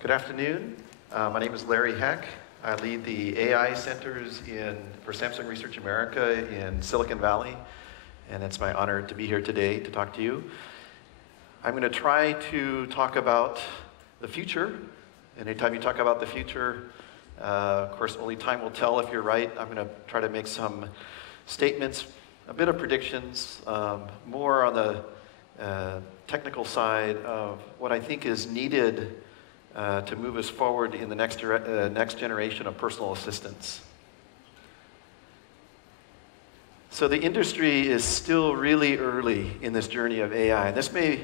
Good afternoon. My name is Larry Heck. I lead the AI centers for Samsung Research America in Silicon Valley, and it's my honor to be here today to talk to you. I'm going to try to talk about the future. Anytime you talk about the future, of course, only time will tell if you're right. I'm going to try to make some statements, a bit of predictions, more on the technical side of what I think is needed to move us forward in the next generation of personal assistants. So the industry is still really early in this journey of AI. This may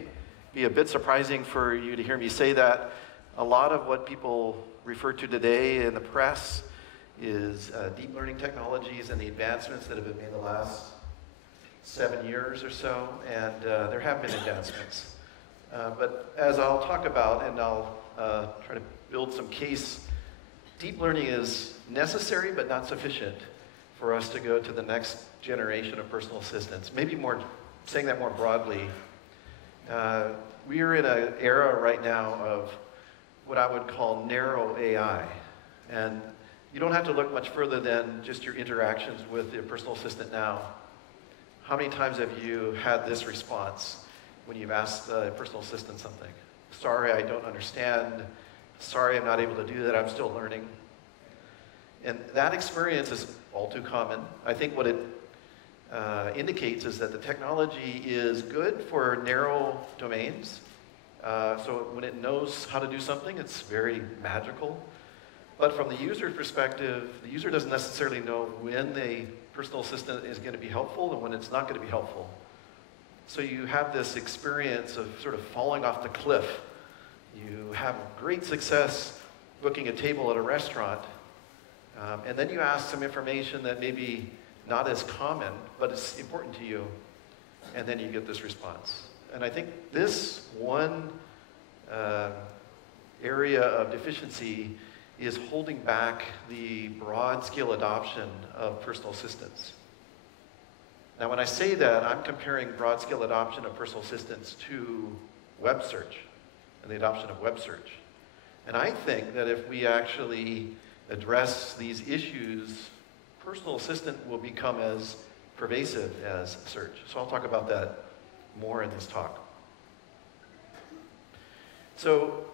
be a bit surprising for you to hear me say that. A lot of what people refer to today in the press is deep learning technologies and the advancements that have been made the last 7 years or so, and there have been advancements. But as I'll talk about, and I'll try to build some case, deep learning is necessary but not sufficient for us to go to the next generation of personal assistants. Maybe more, saying that more broadly, we are in an era right now of what I would call narrow AI. And you don't have to look much further than just your interactions with your personal assistant now. How many times have you had this response when you've asked a personal assistant something? Sorry, I don't understand. Sorry, I'm not able to do that. I'm still learning. And that experience is all too common. I think what it indicates is that the technology is good for narrow domains. So when it knows how to do something, it's very magical. But from the user's perspective, the user doesn't necessarily know when the personal assistant is going to be helpful and when it's not going to be helpful. So you have this experience of sort of falling off the cliff. You have great success booking a table at a restaurant, and then you ask some information that may be not as common, but it's important to you, and then you get this response. And I think this one area of deficiency is holding back the broad-scale adoption of personal assistants. Now, when I say that, I'm comparing broad-scale adoption of personal assistants to web search and the adoption of web search. And I think that if we actually address these issues, personal assistant will become as pervasive as search. So I'll talk about that more in this talk. So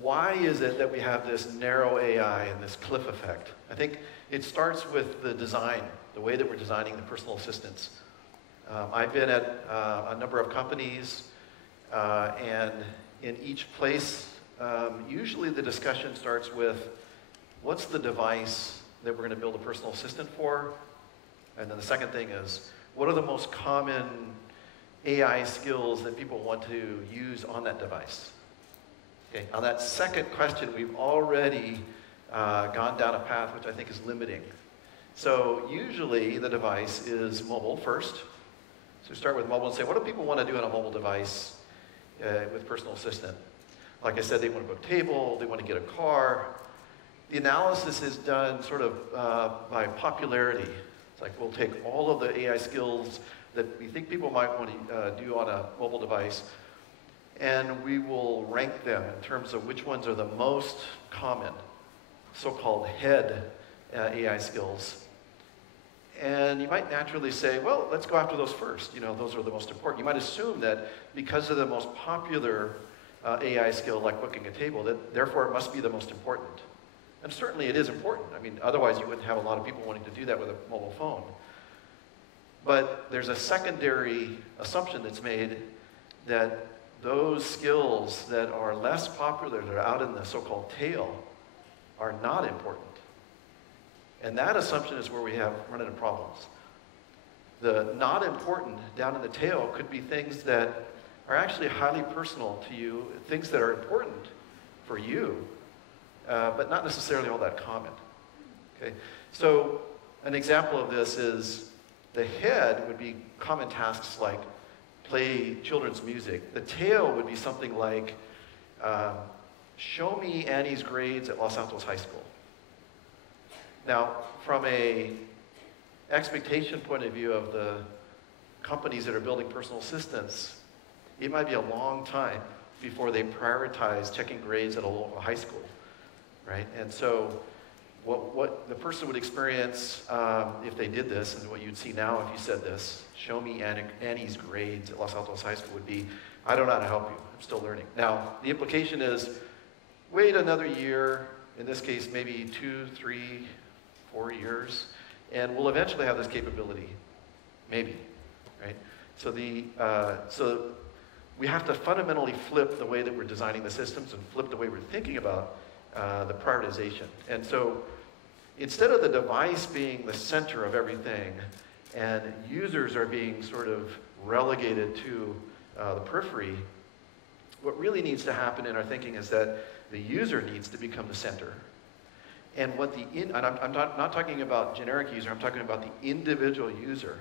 why is it that we have this narrow AI and this cliff effect? I think it starts with the design, the way that we're designing the personal assistants. I've been at a number of companies, and in each place, usually the discussion starts with, what's the device that we're going to build a personal assistant for? And then the second thing is, what are the most common AI skills that people want to use on that device? Okay, on that second question, we've already gone down a path which I think is limiting. So usually the device is mobile first. So we start with mobile and say, what do people want to do on a mobile device with personal assistant? Like I said, they want to book a table, they want to get a car. The analysis is done sort of by popularity. It's like we'll take all of the AI skills that we think people might want to do on a mobile device, and we will rank them in terms of which ones are the most common, so-called head AI skills. And you might naturally say, well, let's go after those first. You know, those are the most important. You might assume that because of the most popular AI skill, like booking a table, that therefore it must be the most important. And certainly it is important. I mean, otherwise you wouldn't have a lot of people wanting to do that with a mobile phone. But there's a secondary assumption that's made that those skills that are less popular, that are out in the so-called tail, are not important. And that assumption is where we have run into problems. The not important down in the tail could be things that are actually highly personal to you, things that are important for you, but not necessarily all that common. Okay? So an example of this is the head would be common tasks like play children's music. The tail would be something like, show me Annie's grades at Los Altos High School. Now, from a expectation point of view of the companies that are building personal assistants, it might be a long time before they prioritize checking grades at a local high school, right? And so what the person would experience if they did this, and what you'd see now if you said this, show me Annie's grades at Los Altos High School, would be, I don't know how to help you, I'm still learning. Now, the implication is, wait another year, in this case, maybe 2, 3, 4 years, and we'll eventually have this capability, maybe, right? So so we have to fundamentally flip the way that we're designing the systems and flip the way we're thinking about the prioritization. And so instead of the device being the center of everything and users are being sort of relegated to the periphery, what really needs to happen in our thinking is that the user needs to become the center. And I'm not talking about generic user, I'm talking about the individual user.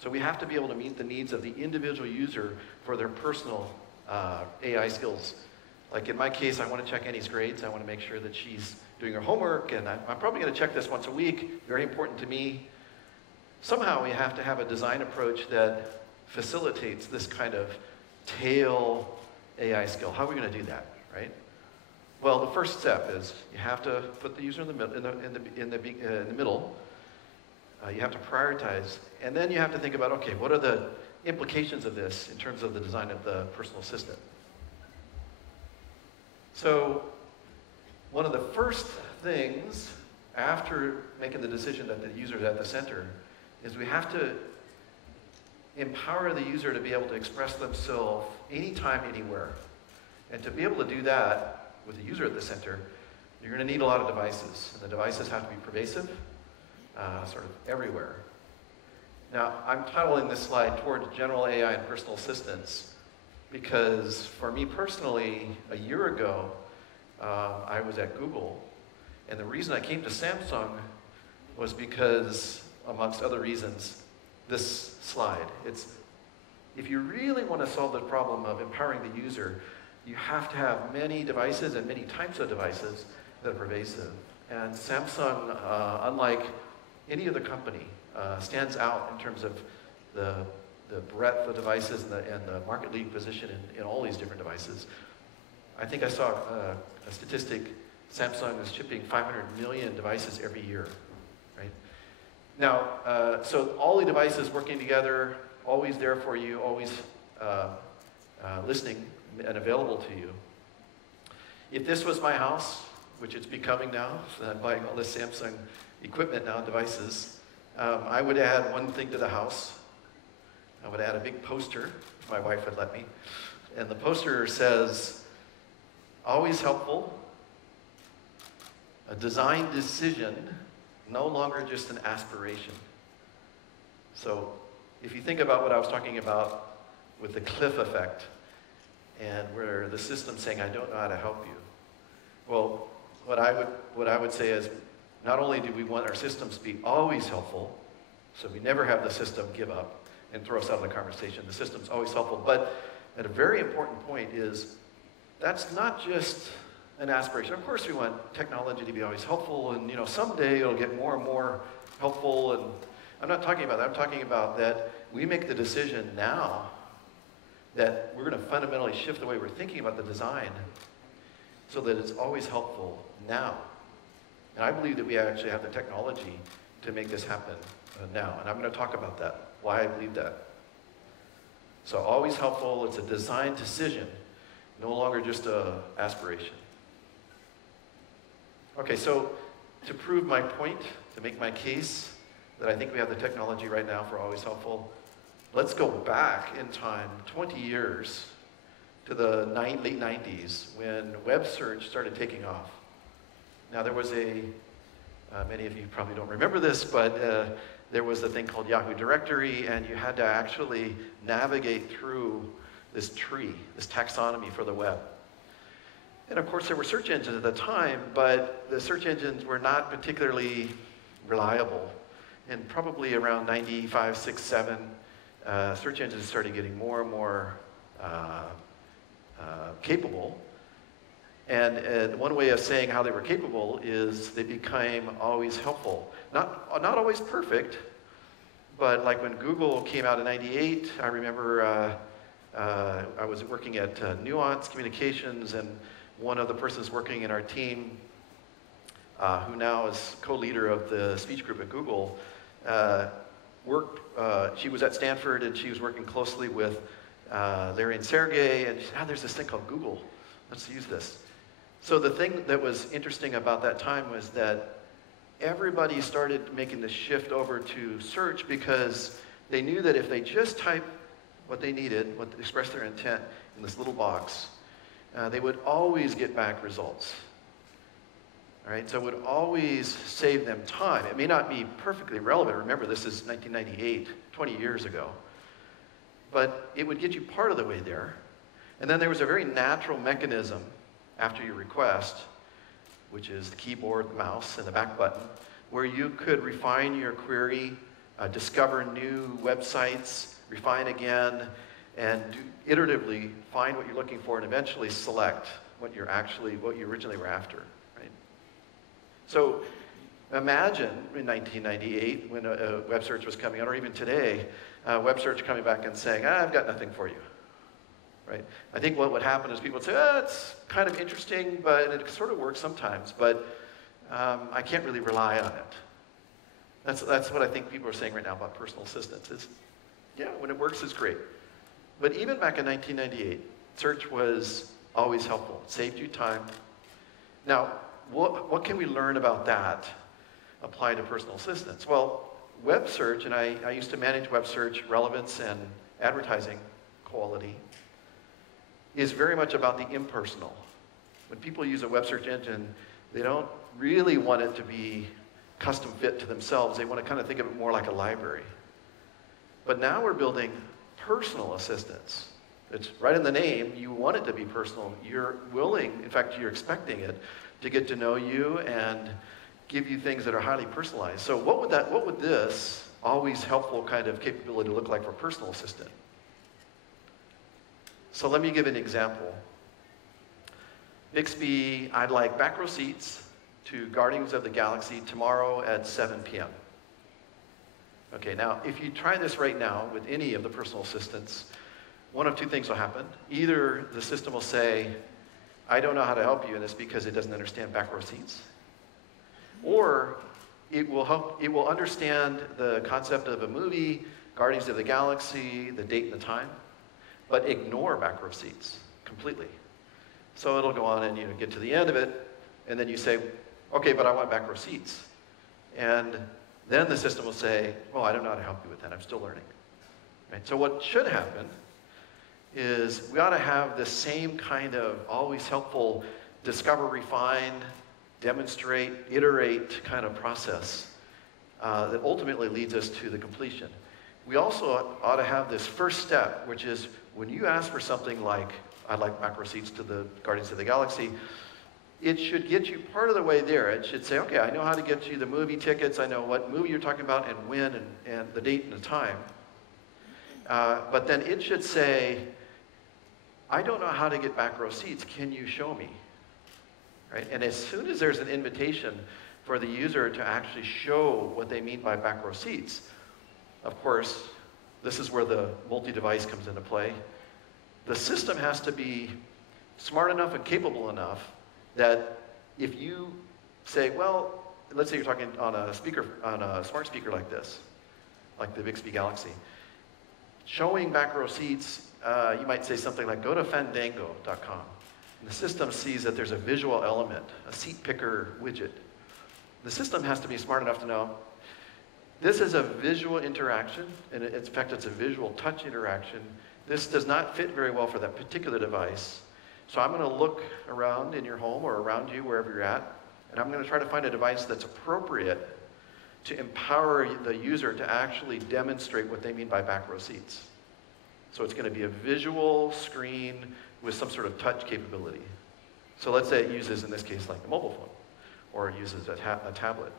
So we have to be able to meet the needs of the individual user for their personal AI skills. Like in my case, I want to check Annie's grades. I want to make sure that she's doing her homework, and I'm probably going to check this once a week. Very important to me. Somehow we have to have a design approach that facilitates this kind of tail AI skill. How are we going to do that, right? Well, the first step is you have to put the user in the middle. You have to prioritize, and then you have to think about, okay, what are the implications of this in terms of the design of the personal assistant? So one of the first things after making the decision that the user is at the center is we have to empower the user to be able to express themselves anytime, anywhere. And to be able to do that with the user at the center, you're going to need a lot of devices. And the devices have to be pervasive, sort of everywhere. Now, I'm titling this slide towards general AI and personal assistance because for me personally, a year ago, I was at Google. And the reason I came to Samsung was because, amongst other reasons, this slide. If you really want to solve the problem of empowering the user, you have to have many devices and many types of devices that are pervasive. And Samsung, unlike any other company, stands out in terms of the breadth of devices and the market leading position in all these different devices. I think I saw a statistic, Samsung is shipping 500 million devices every year, right? Now, so all the devices working together, always there for you, always listening and available to you. If this was my house, which it's becoming now, so I'm buying all this Samsung equipment now, devices, I would add one thing to the house. I would add a big poster, if my wife would let me. And the poster says, always helpful, a design decision, no longer just an aspiration. So if you think about what I was talking about with the cliff effect, and where the system's saying, I don't know how to help you. Well, what I would say is, not only do we want our systems to be always helpful, so we never have the system give up and throw us out of the conversation. The system's always helpful, but at a very important point is, that's not just an aspiration. Of course we want technology to be always helpful, and someday it'll get more and more helpful, and I'm not talking about that. I'm talking about that we make the decision now that we're going to fundamentally shift the way we're thinking about the design so that it's always helpful now. And I believe that we actually have the technology to make this happen now. And I'm going to talk about that, why I believe that. So always helpful, it's a design decision, no longer just an aspiration. Okay, so to prove my point, to make my case that I think we have the technology right now for always helpful, let's go back in time 20 years to the late 90s when web search started taking off. Now there was many of you probably don't remember this, but there was a thing called Yahoo Directory, and you had to actually navigate through this tree, this taxonomy for the web. And of course there were search engines at the time, but the search engines were not particularly reliable. And probably around 95, 6, 7, search engines started getting more and more capable. And one way of saying how they were capable is they became always helpful. Not always perfect, but like when Google came out in '98, I remember I was working at Nuance Communications, and one of the persons working in our team, who now is co-leader of the speech group at Google, she was at Stanford, and she was working closely with Larry and Sergey, and she said, there's this thing called Google. Let's use this. So the thing that was interesting about that time was that everybody started making the shift over to search because they knew that if they just typed what they needed, what expressed their intent in this little box, they would always get back results. All right, so it would always save them time. It may not be perfectly relevant. Remember, this is 1998, 20 years ago. But it would get you part of the way there. And then there was a very natural mechanism after your request, which is the keyboard, the mouse, and the back button, where you could refine your query, discover new websites, refine again, and iteratively find what you're looking for and eventually select what you originally were after. So imagine in 1998 when a web search was coming out, or even today, web search coming back and saying, I've got nothing for you. Right? I think what would happen is people would say, it's kind of interesting, but it sort of works sometimes, but I can't really rely on it. That's what I think people are saying right now about personal assistants. Is, yeah, when it works, it's great. But even back in 1998, search was always helpful. It saved you time. Now, what can we learn about that applied to personal assistants? Well, web search, and I used to manage web search relevance and advertising quality, is very much about the impersonal. When people use a web search engine, they don't really want it to be custom fit to themselves. They want to kind of think of it more like a library. But now we're building personal assistants. It's right in the name. You want it to be personal. You're willing, in fact, you're expecting it to get to know you and give you things that are highly personalized. So what would this always helpful kind of capability look like for a personal assistant? So let me give an example. Bixby, I'd like back row seats to Guardians of the Galaxy tomorrow at 7 p.m. Okay, now if you try this right now with any of the personal assistants, one of two things will happen. Either the system will say, I don't know how to help you in this because it doesn't understand back row seats. Or it will understand the concept of a movie, Guardians of the Galaxy, the date and the time, but ignore back row seats completely. So it'll go on and get to the end of it, and then you say, okay, but I want back row seats. And then the system will say, well, I don't know how to help you with that. I'm still learning. Right? So what should happen is we ought to have the same kind of always helpful discover, refine, demonstrate, iterate kind of process that ultimately leads us to the completion. We also ought to have this first step, which is when you ask for something like, I'd like back row seats to the Guardians of the Galaxy, it should get you part of the way there. It should say, okay, I know how to get you the movie tickets, I know what movie you're talking about and when and the date and the time. But then it should say, I don't know how to get back row seats, can you show me? Right? And as soon as there's an invitation for the user to actually show what they mean by back row seats, of course, this is where the multi-device comes into play. The system has to be smart enough and capable enough that if you say, well, let's say you're talking on a speaker, on a smart speaker like this, like the Bixby Galaxy, showing back row seats, you might say something like, go to fandango.com. And the system sees that there's a visual element, a seat picker widget. The system has to be smart enough to know, this is a visual interaction, and in fact, it's a visual touch interaction. This does not fit very well for that particular device. So I'm going to look around in your home or around you, wherever you're at, and I'm going to try to find a device that's appropriate to empower the user to actually demonstrate what they mean by back row seats. So it's going to be a visual screen with some sort of touch capability. So let's say it uses, in this case, like a mobile phone, or it uses a tablet.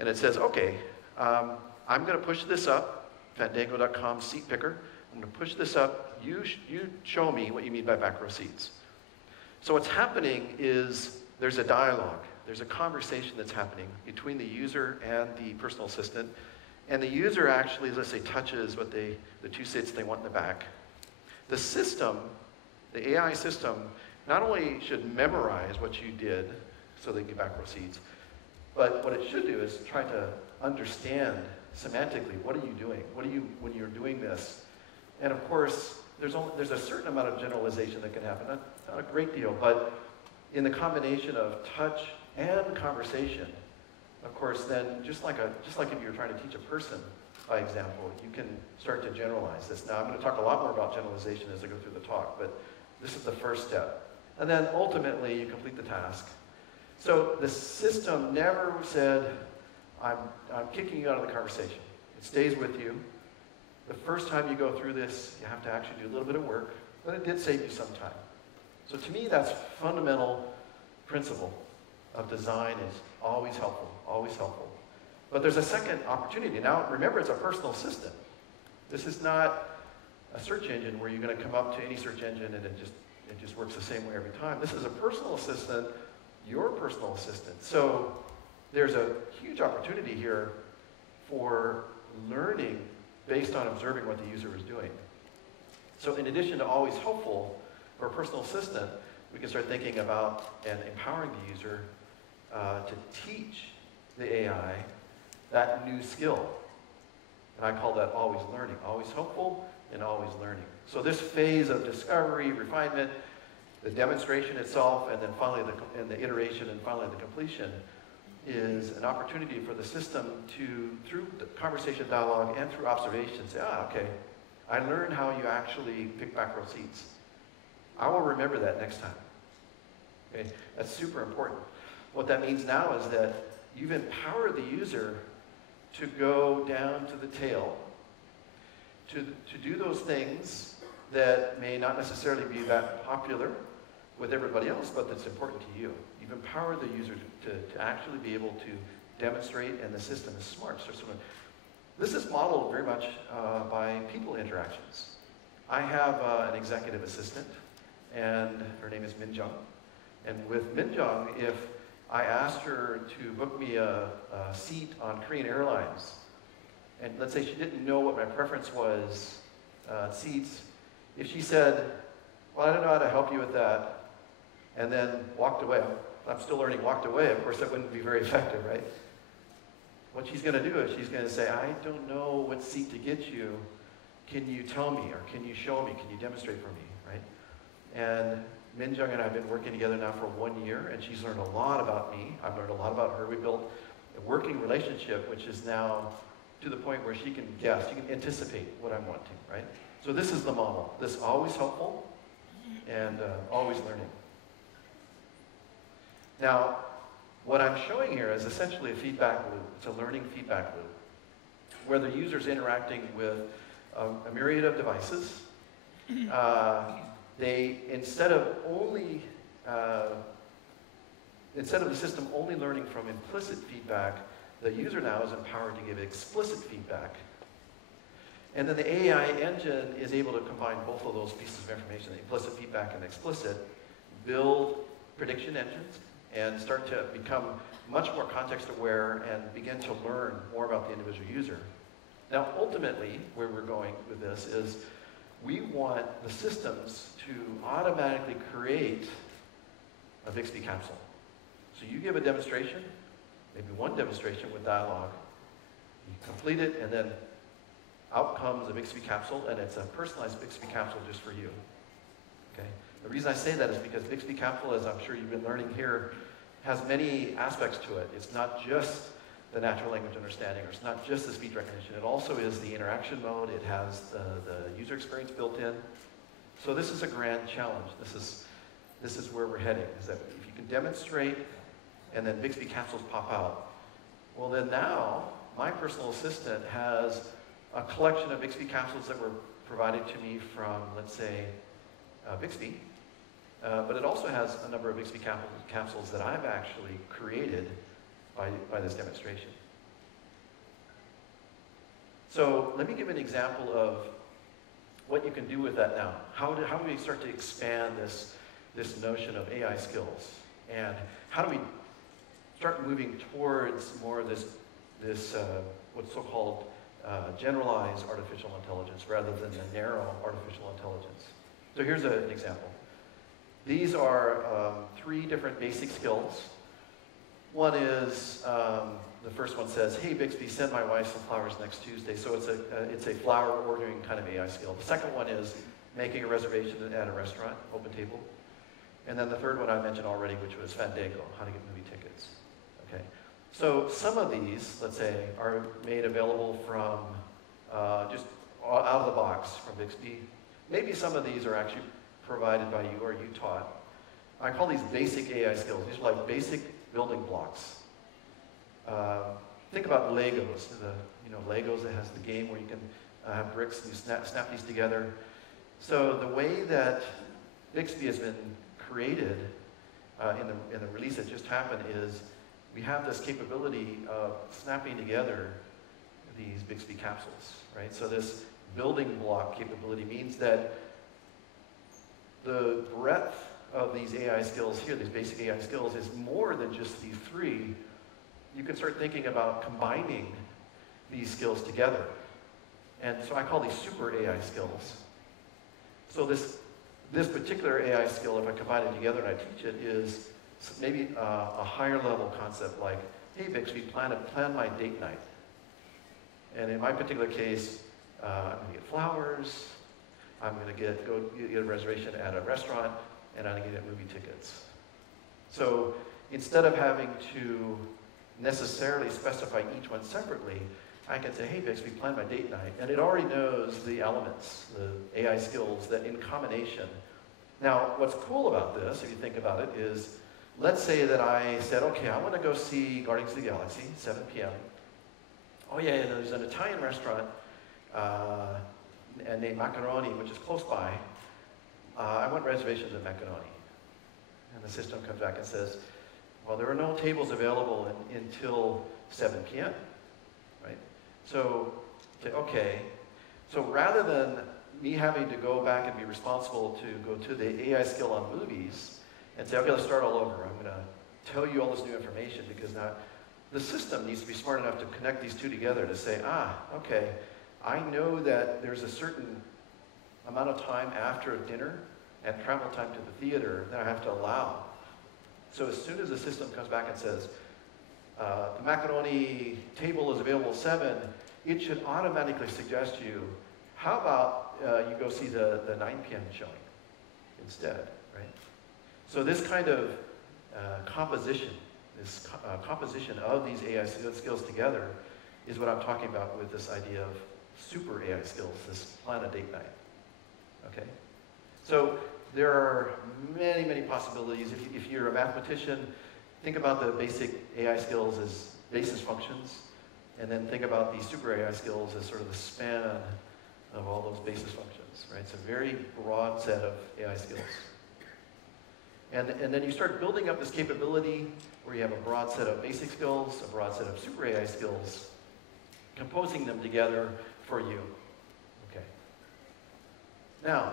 And it says, okay, I'm going to push this up, fandango.com seat picker. I'm going to push this up. You show me what you mean by back row seats. So what's happening is there's a dialogue. There's a conversation that's happening between the user and the personal assistant. And the user actually, let's say, touches what the two seats they want in the back. The system, the AI system, not only should memorize what you did so they can get back receipts, but what it should do is try to understand semantically, what are you doing? What do you, when you're doing this? And of course, there's a certain amount of generalization that can happen, not a great deal, but in the combination of touch and conversation, of course, then just like if you're trying to teach a person by example, you can start to generalize this. Now, I'm going to talk a lot more about generalization as I go through the talk, but this is the first step. And then ultimately, you complete the task. So the system never said, I'm kicking you out of the conversation. It stays with you. The first time you go through this, you have to actually do a little bit of work, but it did save you some time. So to me, that's fundamental principle of design is always helpful, always helpful. But there's a second opportunity. Now, remember, it's a personal assistant. This is not a search engine where you're going to come up to any search engine and it just works the same way every time. This is a personal assistant, your personal assistant. So there's a huge opportunity here for learning based on observing what the user is doing. So in addition to always helpful for a personal assistant, we can start thinking about and empowering the user to teach the AI that new skill. And I call that always learning, always helpful and always learning. So this phase of discovery, refinement, the demonstration itself, and then finally the iteration and finally the completion is an opportunity for the system to, through the conversation dialogue and through observation, say, okay, I learned how you actually pick back row seats. I will remember that next time. Okay, that's super important. What that means now is that you've empowered the user to go down to the tail, to do those things that may not necessarily be that popular with everybody else, but that's important to you. You've empowered the user to actually be able to demonstrate, and the system is smart. So this is modeled very much by people interactions. I have an executive assistant, and her name is Minjung. And with Minjung, if I asked her to book me a seat on Korean Airlines, and let's say she didn't know what my preference was, seats, if she said, well, I don't know how to help you with that, and then walked away, I'm still learning, walked away, of course that wouldn't be very effective, right? What she's going to do is she's going to say, I don't know what seat to get you, can you tell me, or can you show me, can you demonstrate for me, right? And Minjung and I have been working together now for 1 year, and she's learned a lot about me. I've learned a lot about her. We built a working relationship, which is now to the point where she can guess, she can anticipate what I'm wanting, right? So this is the model. This always helpful and always learning. Now, what I'm showing here is essentially a feedback loop. It's a learning feedback loop, where the user's interacting with a myriad of devices. They, instead of the system only learning from implicit feedback, the user now is empowered to give explicit feedback. And then the AI engine is able to combine both of those pieces of information, the implicit feedback and explicit, build prediction engines, and start to become much more context aware and begin to learn more about the individual user. Now, ultimately, where we're going with this is we want the systems to automatically create a Bixby capsule. So you give a demonstration, maybe one demonstration with dialogue, you complete it, and then out comes a Bixby capsule, and it's a personalized Bixby capsule just for you. Okay? The reason I say that is because Bixby capsule, as I'm sure you've been learning here, has many aspects to it. It's not just the natural language understanding, or it's not just the speech recognition. It also is the interaction mode. It has the user experience built in. So this is a grand challenge. This is where we're heading, is that if you can demonstrate and then Bixby capsules pop out, well then now my personal assistant has a collection of Bixby capsules that were provided to me from, let's say, Bixby, but it also has a number of Bixby capsules that I've actually created by this demonstration. So let me give an example of what you can do with that now. How do we start to expand this notion of AI skills? And how do we start moving towards more of this what's so-called generalized artificial intelligence rather than the narrow artificial intelligence. So here's an example. These are 3 different basic skills. One is, the first one says, hey Bixby, send my wife some flowers next Tuesday. So it's a flower ordering kind of AI skill. The second one is making a reservation at a restaurant, open table. And then the third one I mentioned already, which was Fandango, how to get movie tickets. Okay. So some of these, let's say, are made available from just out of the box from Bixby. Maybe some of these are actually provided by you or you taught. I call these basic AI skills. These are like basic building blocks. Think about Legos. Legos that has the game where you can have bricks and you snap these together. So the way that Bixby has been created in the release that just happened is we have this capability of snapping together these Bixby capsules, right? So this building block capability means that the breadth of these AI skills here, these basic AI skills, is more than just these 3. You can start thinking about combining these skills together. And so I call these super AI skills. So this particular AI skill, if I combine it together and I teach it, is maybe a higher level concept like, hey Bixby, plan my date night. And in my particular case, I'm going to get flowers, I'm going to get a reservation at a restaurant, and I'm going to get movie tickets. So instead of having to necessarily specify each one separately, I can say, hey Bixby, plan my date night. And it already knows the elements, the AI skills that in combination. Now, what's cool about this, if you think about it, is let's say that I said, okay, I want to go see Guardians of the Galaxy, 7 p.m. Oh yeah, and there's an Italian restaurant named Macaroni, which is close by. I want reservations at Macaroni. And the system comes back and says, well, there are no tables available until 7 p.m., right? So, okay. So rather than me having to go back and be responsible to go to the AI skill on movies and say, okay, let's start all over. I'm going to tell you all this new information because now the system needs to be smart enough to connect these 2 together to say, okay, I know that there's a certain amount of time after dinner and travel time to the theater that I have to allow. So as soon as the system comes back and says, the Macaroni table is available at 7, it should automatically suggest you, how about you go see the 9 p.m. showing instead, right? So this kind of composition of these AI skills together is what I'm talking about with this idea of super AI skills, this plan a date night, okay? So there are many, many possibilities. If you're a mathematician, think about the basic AI skills as basis functions, and then think about the super AI skills as sort of the span of all those basis functions, right? It's a very broad set of AI skills. And then you start building up this capability where you have a broad set of basic skills, a broad set of super AI skills, composing them together for you, okay? Now,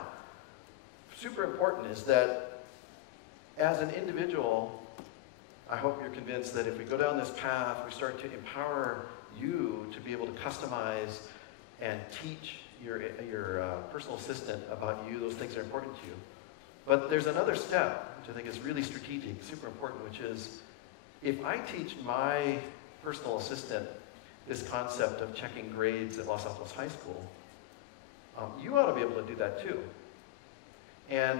super important is that as an individual, I hope you're convinced that if we go down this path, we start to empower you to be able to customize and teach your personal assistant about you, those things are important to you. But there's another step, which I think is really strategic, super important, which is if I teach my personal assistant this concept of checking grades at Los Altos High School, you ought to be able to do that too. And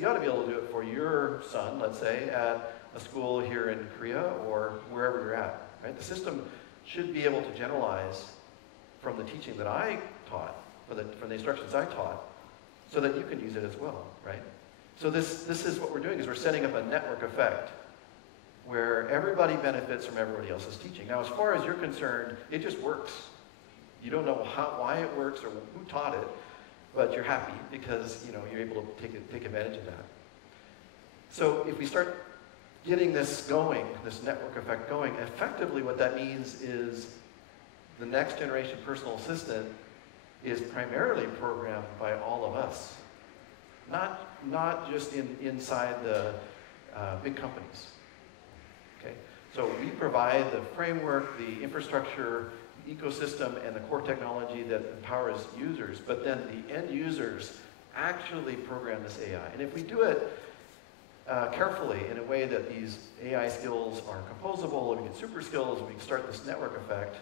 you ought to be able to do it for your son, let's say, at a school here in Korea or wherever you're at, right? The system should be able to generalize from the teaching that I taught, from the instructions I taught, so that you can use it as well, right? So this is what we're doing, is we're setting up a network effect where everybody benefits from everybody else's teaching. Now, as far as you're concerned, it just works. You don't know why it works or who taught it, but you're happy because you're able to take advantage of that. So if we start getting this going, this network effect going, effectively what that means is the next generation personal assistant is primarily programmed by all of us, not just inside the big companies. Okay, so we provide the framework, the infrastructure. ecosystem and the core technology that empowers users, but then the end users actually program this AI. And if we do it carefully in a way that these AI skills are composable, and we get super skills, and we can start this network effect,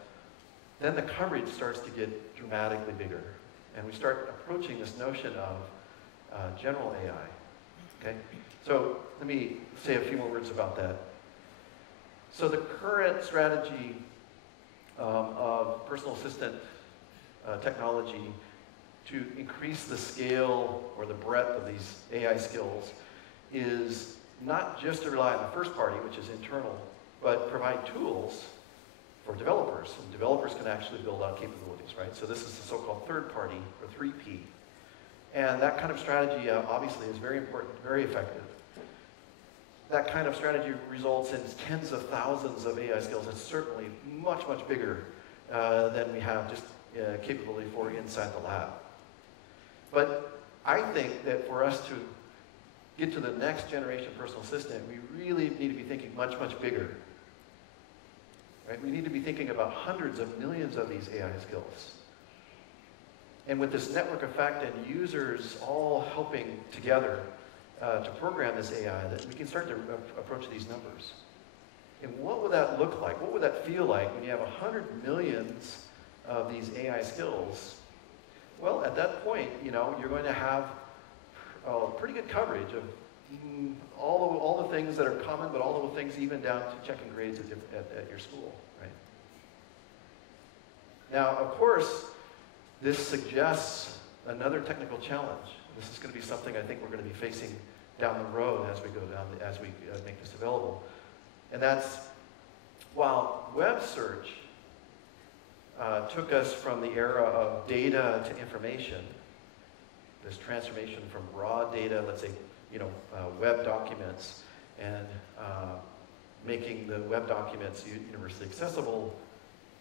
then the coverage starts to get dramatically bigger. And we start approaching this notion of general AI. Okay? So let me say a few more words about that. So the current strategy of personal assistant technology to increase the scale or the breadth of these AI skills is not just to rely on the first party, which is internal, but provide tools for developers. And developers can actually build out capabilities, right? So this is the so-called third party, or 3P. And that kind of strategy, obviously, is very important, very effective. That kind of strategy results in tens of thousands of AI skills. It's certainly much, much bigger than we have just capability for inside the lab. But I think that for us to get to the next generation personal assistant, we really need to be thinking much, much bigger. Right? We need to be thinking about hundreds of millions of these AI skills. And with this network effect and users all helping together to program this AI, that we can start to approach these numbers. And what would that look like? What would that feel like when you have 100 millions of these AI skills? Well, at that point, you know, you're going to have pretty good coverage of all the things that are common, but all the things even down to checking grades at your school, right? Now, of course, this suggests another technical challenge. This is going to be something I think we're going to be facing down the road as we go down, as we make this available. And that's, while web search took us from the era of data to information, this transformation from raw data, let's say, you know, web documents, and making the web documents universally accessible,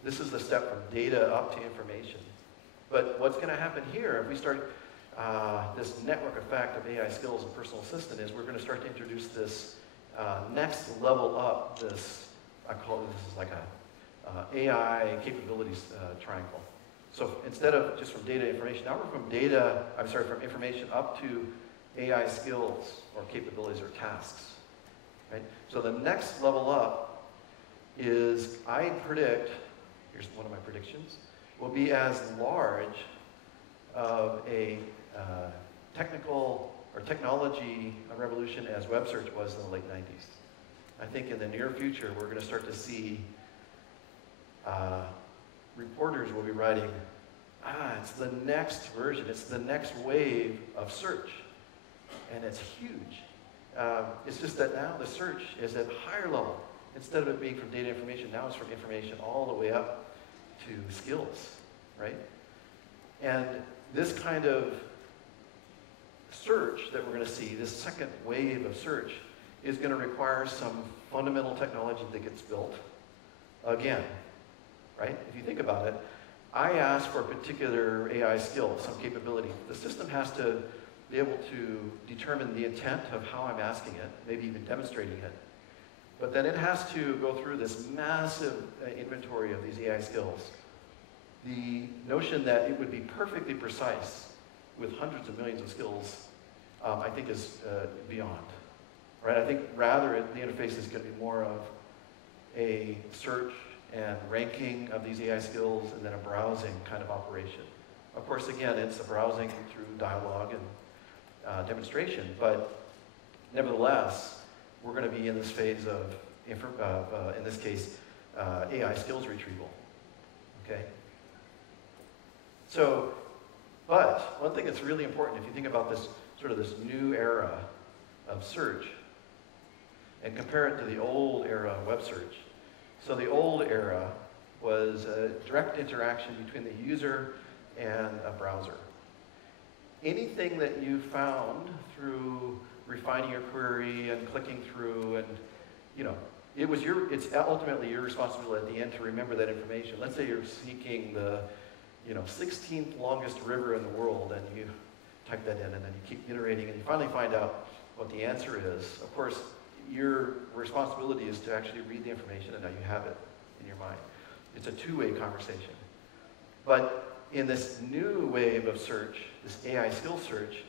this is the step from data up to information. But what's going to happen here, if we start this network effect of AI skills and personal assistant, is we're going to start to introduce this next level up, this, I call it, this is like a AI capabilities triangle. So instead of just from data to information, now we're from information up to AI skills or capabilities or tasks, right? So the next level up is, I predict, here's one of my predictions, will be as large of a technical or technology revolution as web search was in the late 90s. I think in the near future, we're going to start to see reporters will be writing, it's the next version, it's the next wave of search, and it's huge. It's just that now the search is at higher level. Instead of it being from data information, now it's from information all the way up to skills, right? And this kind of search that we're going to see, this second wave of search, is going to require some fundamental technology that gets built again, right? If you think about it, I ask for a particular AI skill, some capability. The system has to be able to determine the intent of how I'm asking it, maybe even demonstrating it. But then it has to go through this massive inventory of these AI skills. The notion that it would be perfectly precise with hundreds of millions of skills, I think is beyond. Right? I think rather the interface is going to be more of a search and ranking of these AI skills and then a browsing kind of operation. Of course, again, it's a browsing through dialogue and demonstration, but nevertheless, we're going to be in this phase of, in this case, AI skills retrieval. Okay? So, but one thing that's really important, if you think about this sort of this new era of search and compare it to the old era of web search. So the old era was a direct interaction between the user and a browser. Anything that you found through refining your query and clicking through, and you know, it's ultimately your responsibility at the end to remember that information. Let's say you're seeking the 16th longest river in the world, and you type that in, and then you keep iterating, and you finally find out what the answer is. Of course, your responsibility is to actually read the information, and now you have it in your mind. It's a two-way conversation. But in this new wave of search, this AI skill search,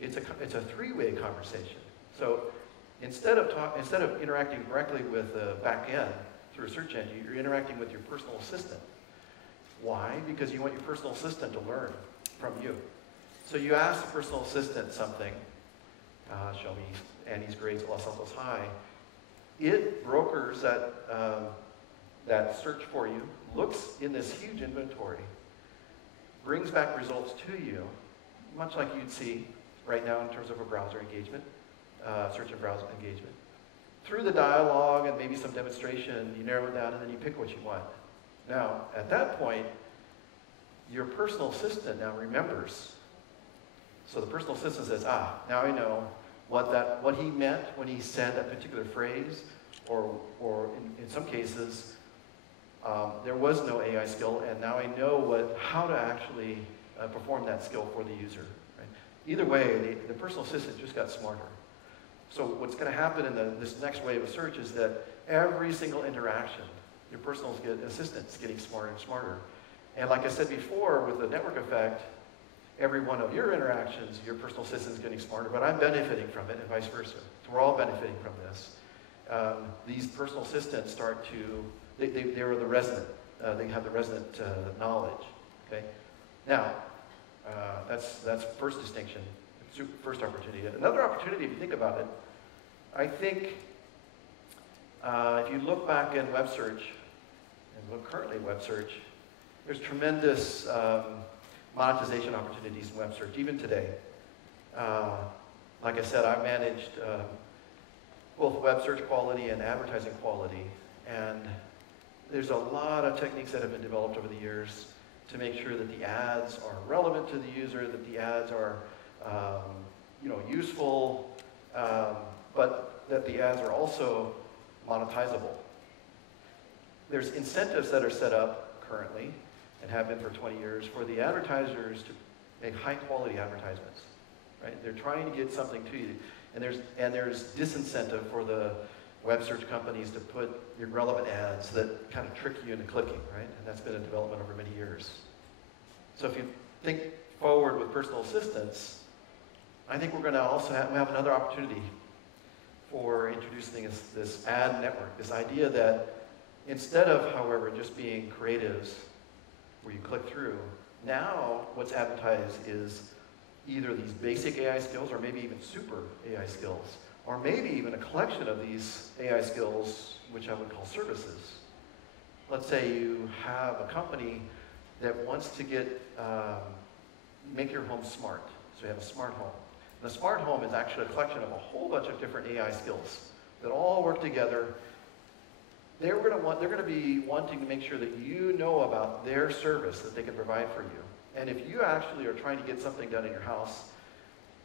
it's a three-way conversation. So instead of interacting directly with the back end through a search engine, you're interacting with your personal assistant. Why? Because you want your personal assistant to learn from you. So you ask the personal assistant something, show me Annie's grades at Los Altos High. It brokers that search for you, looks in this huge inventory, brings back results to you, much like you'd see right now in terms of a browser engagement, search and browser engagement. Through the dialogue and maybe some demonstration, you narrow it down and then you pick what you want. Now, at that point, your personal assistant now remembers. So the personal assistant says, now I know what he meant when he said that particular phrase, or in some cases, there was no AI skill, and now I know how to actually perform that skill for the user. Right? Either way, the personal assistant just got smarter. So what's going to happen in this next wave of search is that every single interaction, your personal assistant is getting smarter and smarter. And like I said before, with the network effect, every one of your interactions, your personal assistant is getting smarter, but I'm benefiting from it and vice versa. So we're all benefiting from this. These personal assistants start to, they're the resident, they have the resident knowledge, okay? Now, that's first distinction, first opportunity. Another opportunity, if you think about it, I think if you look back in web search, and look currently in web search, there's tremendous monetization opportunities in web search, even today. Like I said, I've managed both web search quality and advertising quality, and there's a lot of techniques that have been developed over the years to make sure that the ads are relevant to the user, that the ads are useful, but that the ads are also monetizable. There's incentives that are set up currently, and have been for 20 years, for the advertisers to make high-quality advertisements. Right? They're trying to get something to you, and there's disincentive for the web search companies to put irrelevant ads that kind of trick you into clicking, right? And that's been a development over many years. So if you think forward with personal assistants, I think we're going to also have another opportunity for introducing this ad network, this idea that instead of, however, just being creatives where you click through, now what's advertised is either these basic AI skills or maybe even super AI skills, or maybe even a collection of these AI skills, which I would call services. Let's say you have a company that wants to make your home smart. So you have a smart home. And a smart home is actually a collection of a whole bunch of different AI skills that all work together. They're going to be wanting to make sure that you know about their service that they can provide for you. And if you actually are trying to get something done in your house,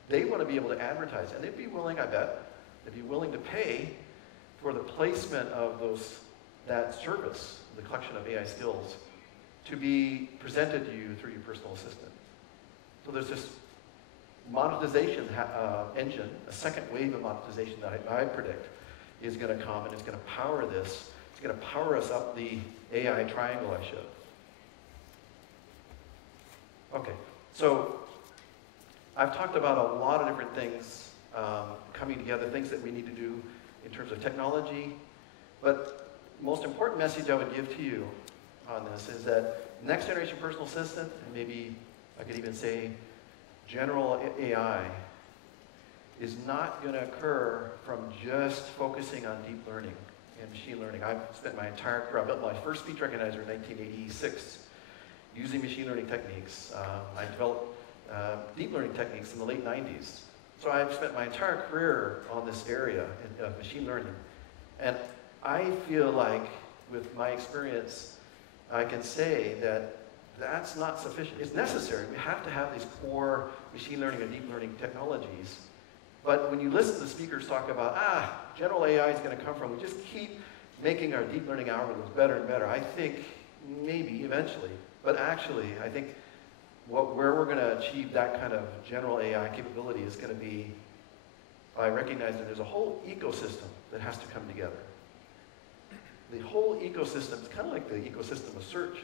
they want to be able to advertise. And they'd be willing, I bet, they'd be willing to pay for the placement of that service, the collection of AI skills, to be presented to you through your personal assistant. So there's this monetization engine, a second wave of monetization that I predict is going to come, and it's going to power this. It's going to power us up the AI triangle I showed. Okay, so I've talked about a lot of different things coming together, things that we need to do in terms of technology, but the most important message I would give to you on this is that next generation personal assistant, and maybe I could even say general AI, is not going to occur from just focusing on deep learning and machine learning. I've spent my entire career, I built my first speech recognizer in 1986 using machine learning techniques. I developed deep learning techniques in the late 90s. So I've spent my entire career on this area of machine learning. And I feel like, with my experience, I can say that that's not sufficient. It's necessary. We have to have these core machine learning and deep learning technologies. But when you listen to the speakers talk about, general AI is going to come from, we just keep making our deep learning algorithms better and better, I think maybe eventually. But actually, I think where we're going to achieve that kind of general AI capability is going to be by recognizing there's a whole ecosystem that has to come together. the whole ecosystem is kind of like the ecosystem of search.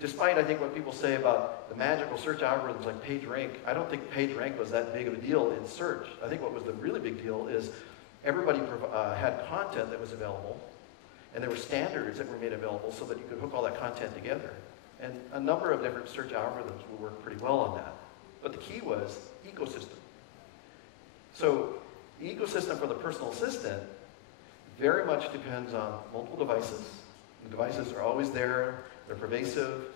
Despite, I think, what people say about the magical search algorithms like PageRank, I don't think PageRank was that big of a deal in search. I think what was the really big deal is everybody had content that was available, and there were standards that were made available so that you could hook all that content together. And a number of different search algorithms will work pretty well on that. But the key was ecosystem. So the ecosystem for the personal assistant very much depends on multiple devices. The devices are always there. They're pervasive.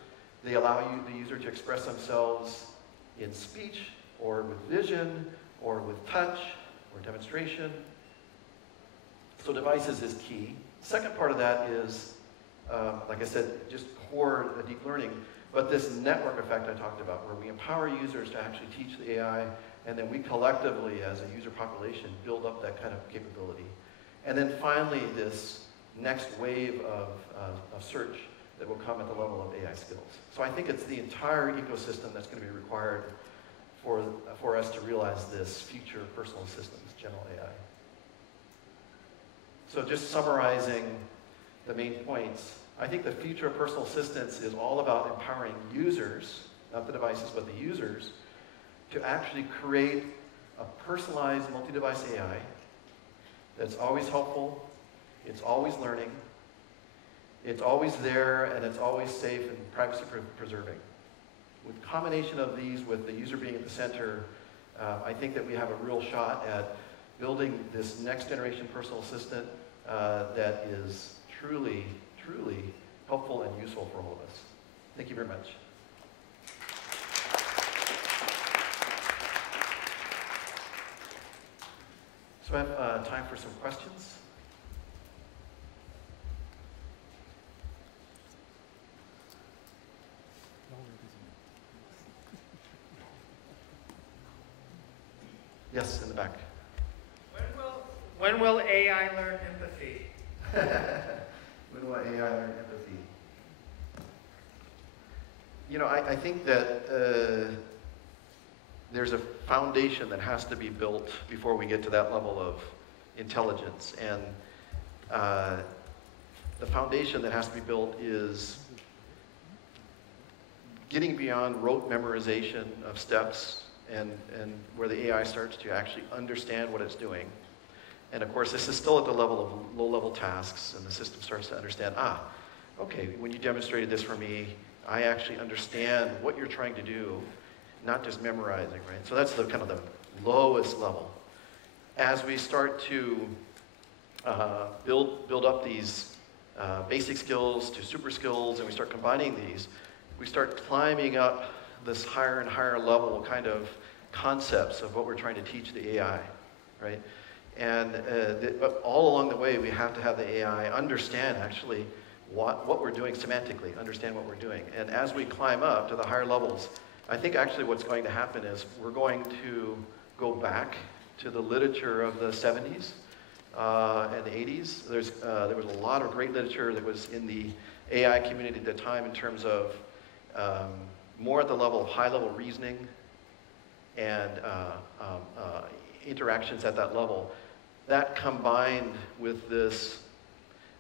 They allow the user to express themselves in speech, or with vision, or with touch, or demonstration. So devices is key. Second part of that is, like I said, just core deep learning, but this network effect I talked about, where we empower users to actually teach the AI, and then we collectively, as a user population, build up that kind of capability. And then finally, this next wave of search that will come at the level of AI skills. So I think it's the entire ecosystem that's going to be required for us to realize this future personal assistance, general AI. So just summarizing the main points, I think the future of personal assistance is all about empowering users, not the devices, but the users, to actually create a personalized multi-device AI that's always helpful, it's always learning, it's always there, and it's always safe and privacy preserving. With the combination of these, with the user being at the center, I think that we have a real shot at building this next generation personal assistant that is truly, truly helpful and useful for all of us. Thank you very much. So I have time for some questions. Yes, in the back. When will AI learn empathy? When will AI learn empathy? You know, I think that there's a foundation that has to be built before we get to that level of intelligence. And the foundation that has to be built is getting beyond rote memorization of steps and where the AI starts to actually understand what it's doing. And of course, this is still at the level of low-level tasks, and the system starts to understand, okay, when you demonstrated this for me, I actually understand what you're trying to do, not just memorizing, right? So that's the kind of the lowest level. As we start to build up these basic skills to super skills, and we start combining these, we start climbing up this higher and higher level kind of concepts of what we're trying to teach the AI, right? And but all along the way, we have to have the AI understand actually what we're doing semantically, understand what we're doing. And as we climb up to the higher levels, I think actually what's going to happen is we're going to go back to the literature of the 70s and the 80s. There was a lot of great literature that was in the AI community at the time in terms of more at the level of high-level reasoning and interactions at that level. That combined with this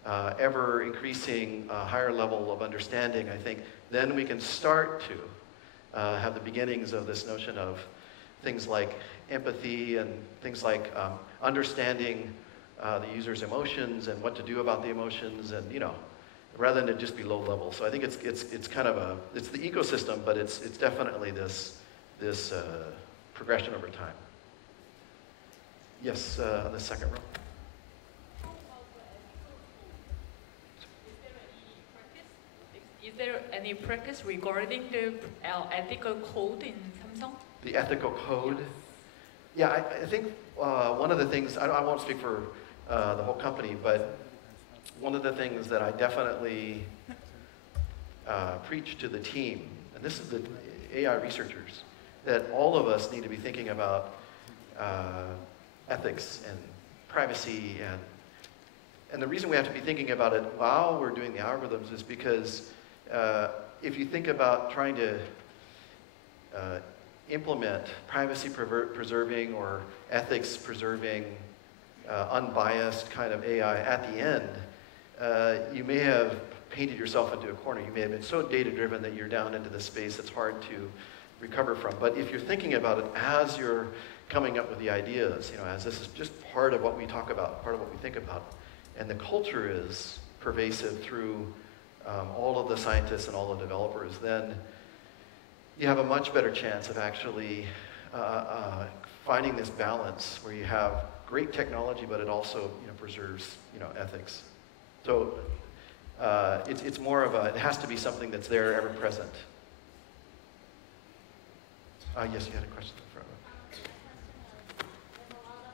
ever-increasing higher level of understanding, I think, then we can start to have the beginnings of this notion of things like empathy and things like understanding the user's emotions and what to do about the emotions, and rather than it just be low level. So I think it's kind of it's the ecosystem, but it's definitely this progression over time. Yes, on the second row. Is there any practice regarding the ethical code in Samsung? The ethical code? Yeah, I think one of the things, I won't speak for the whole company, but one of the things that I definitely preach to the team, and this is the AI researchers, that all of us need to be thinking about ethics and privacy, and the reason we have to be thinking about it while we're doing the algorithms is because if you think about trying to implement privacy preserving or ethics preserving unbiased kind of AI at the end, you may have painted yourself into a corner. You may have been so data-driven that you're down into the space that's hard to recover from. But if you're thinking about it as you're coming up with the ideas, as this is just part of what we talk about, part of what we think about, and the culture is pervasive through all of the scientists and all the developers, then you have a much better chance of actually finding this balance where you have great technology, but it also preserves ethics. So it's more of it has to be something that's there, ever present. Yes, you had a question in front of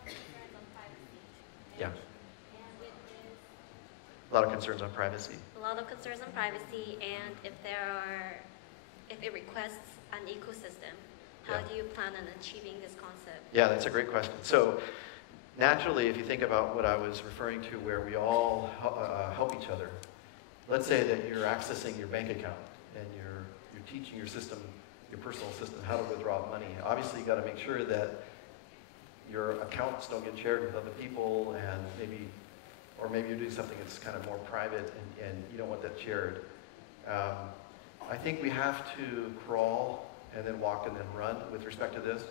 you. Yeah. A lot of concerns on privacy. A lot of concerns on privacy, and if it requests an ecosystem, how do you plan on achieving this concept? Yeah, that's a great question. So naturally, if you think about what I was referring to, where we all help each other, let's say that you're accessing your bank account and you're teaching your system, your personal system, how to withdraw money. Obviously, you got to make sure that your accounts don't get shared with other people, and maybe you're doing something that's kind of more private and you don't want that shared. I think we have to crawl and then walk and then run with respect to this.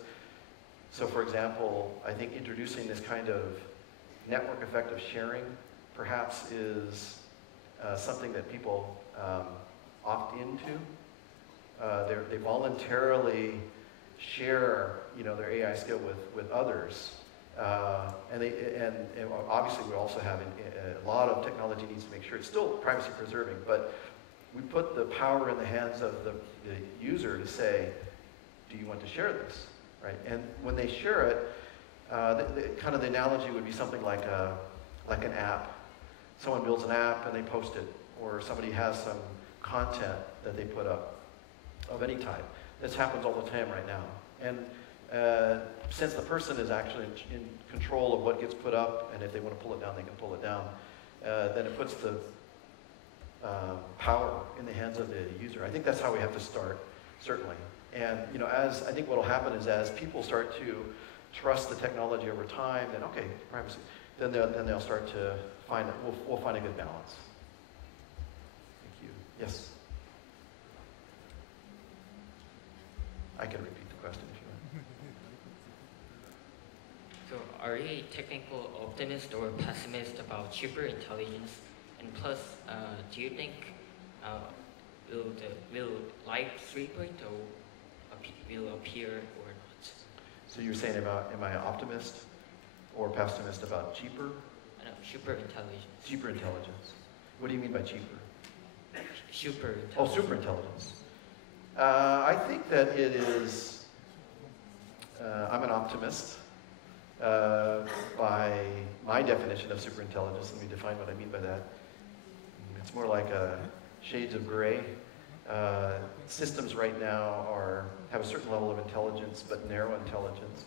So for example, I think introducing this kind of network effect of sharing perhaps is something that people opt into. They voluntarily share their AI skill with others. And obviously we also have a lot of technology needs to make sure it's still privacy preserving, but we put the power in the hands of the user to say, do you want to share this, right? And when they share it, kind of the analogy would be something like an app. Someone builds an app and they post it, or somebody has some content that they put up of any type. This happens all the time right now. And since the person is actually in control of what gets put up, and if they want to pull it down, they can pull it down, then it puts the power in the hands of the user. I think that's how we have to start, certainly. And as I think what will happen is as people start to trust the technology over time, then okay, privacy, then they'll start to find that we'll find a good balance. Thank you. Yes. I can repeat the question if you want. So are you a technical optimist or pessimist about superintelligence? And plus, do you think will Life 3.0 will appear or not? So you're saying about, am I an optimist or pessimist about cheaper? No, superintelligence. Superintelligence. What do you mean by cheaper? Superintelligence. Oh, superintelligence. I think that it is, I'm an optimist by my definition of superintelligence. Let me define what I mean by that. It's more like shades of gray. Systems right now have a certain level of intelligence, but narrow intelligence.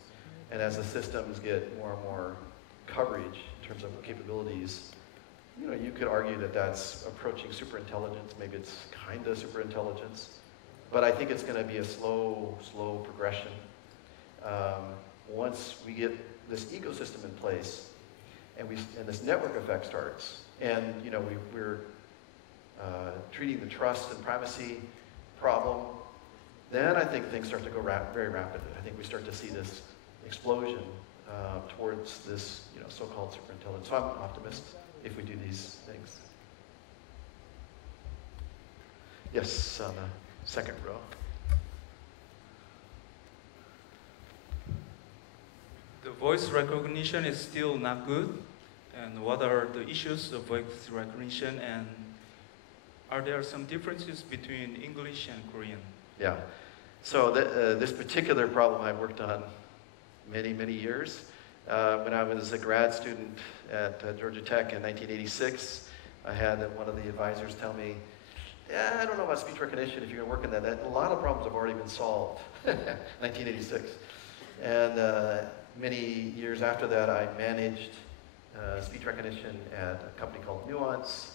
And as the systems get more and more coverage in terms of capabilities, you could argue that that's approaching superintelligence. Maybe it's kind of superintelligence. But I think it's going to be a slow progression. Once we get this ecosystem in place, and this network effect starts, and we're treating the trust and privacy problem, then I think things start to go very rapidly. I think we start to see this explosion towards this so-called superintelligence. So I'm an optimist if we do these things. Yes, on the second row. The voice recognition is still not good. And what are the issues of voice recognition, and are there some differences between English and Korean? Yeah. So this particular problem I worked on many years. When I was a grad student at Georgia Tech in 1986, I had one of the advisors tell me, yeah, I don't know about speech recognition if you're going to work in that. A lot of problems have already been solved. 1986. And many years after that, I managed speech recognition at a company called Nuance.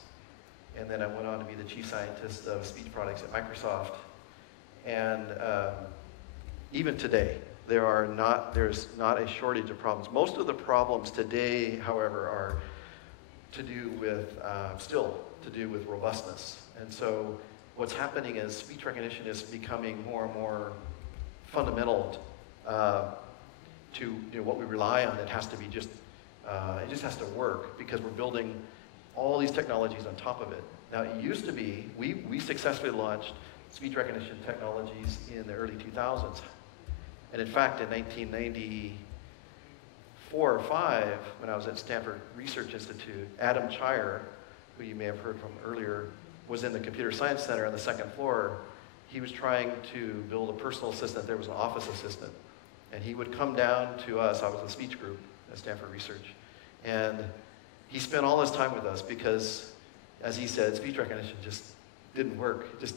And then I went on to be the chief scientist of speech products at Microsoft. And even today, there's not a shortage of problems. Most of the problems today, however, to do with, still to do with robustness. And so what's happening is speech recognition is becoming more and more fundamental to what we rely on. It has to be just, it just has to work because we're building all these technologies on top of it. Now, it used to be, we successfully launched speech recognition technologies in the early 2000s. And in fact, in 1994 or 5, when I was at Stanford Research Institute, Adam Chire, who you may have heard from earlier, was in the Computer Science Center on the second floor. He was trying to build a personal assistant. There was an office assistant. And he would come down to us. I was in the speech group at Stanford Research. And he spent all his time with us because, as he said, speech recognition just didn't work. Just,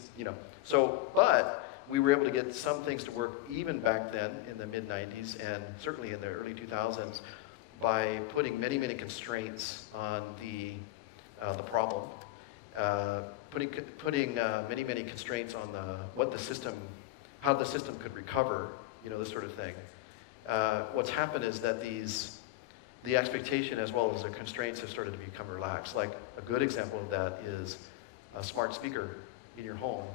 So, but we were able to get some things to work even back then in the mid-90s and certainly in the early 2000s by putting many, many constraints on the problem. Putting many, many constraints on how the system could recover, this sort of thing. What's happened is that the expectation as well as the constraints have started to become relaxed. Like a good example of that is a smart speaker in your home.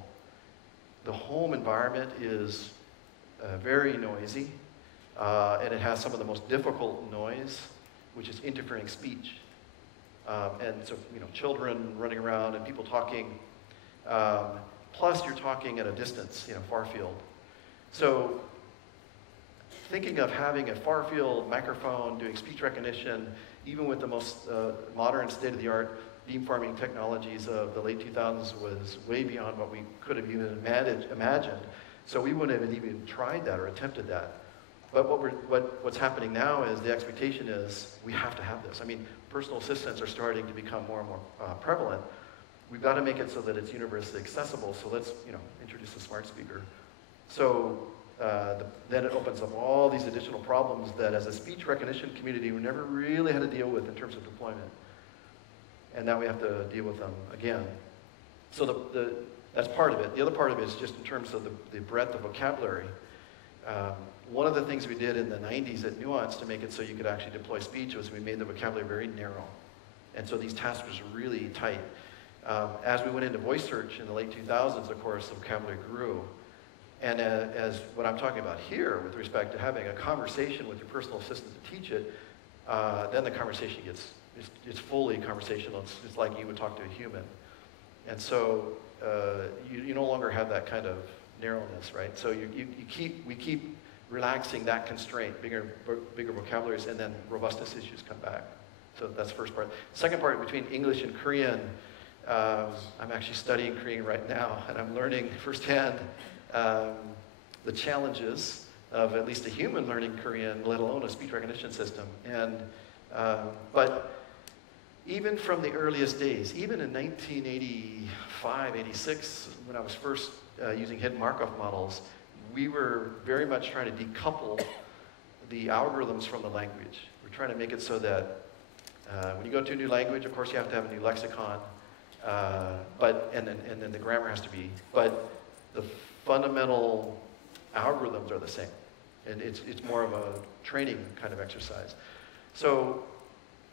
The home environment is very noisy, and it has some of the most difficult noise, which is interfering speech. And so, children running around and people talking, plus you're talking at a distance, far field. So thinking of having a far field microphone doing speech recognition, even with the most modern state-of-the-art beamforming technologies of the late 2000s was way beyond what we could have even imagined. So we wouldn't have even tried that or attempted that. But what's happening now is the expectation is we have to have this. I mean, personal assistants are starting to become more and more prevalent. We've got to make it so that it's universally accessible. So let's, introduce a smart speaker. So then it opens up all these additional problems that as a speech recognition community we never really had to deal with in terms of deployment. And now we have to deal with them again. So that's part of it. The other part of it is just in terms of the breadth of vocabulary. One of the things we did in the 90s at Nuance to make it so you could actually deploy speech was we made the vocabulary very narrow. And so these tasks were really tight. As we went into voice search in the late 2000s, of course, the vocabulary grew. And as what I'm talking about here with respect to having a conversation with your personal assistant to teach it, then the conversation it's fully conversational. It's like you would talk to a human. And so you no longer have that kind of narrowness, right? So we keep relaxing that constraint, bigger vocabularies, and then robustness issues come back. So that's the first part. Second part, between English and Korean, I'm actually studying Korean right now, and I'm learning firsthand the challenges of at least a human learning Korean, let alone a speech recognition system. And but even from the earliest days, even in 1985, 86, when I was first using hidden Markov models, we were very much trying to decouple the algorithms from the language. We're trying to make it so that when you go to a new language, of course, you have to have a new lexicon, and then the grammar has to be, but the fundamental algorithms are the same. And it's more of a training kind of exercise. So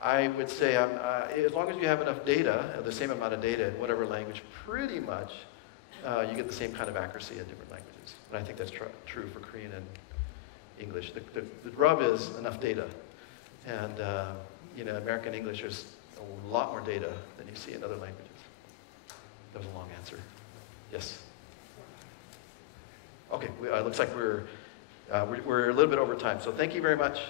I would say as long as you have enough data, the same amount of data in whatever language, pretty much you get the same kind of accuracy in different languages. And I think that's true for Korean and English. The rub is enough data. And American English, there's a lot more data than you see in other languages. That was a long answer. Yes? Okay, it looks like we're a little bit over time. So thank you very much.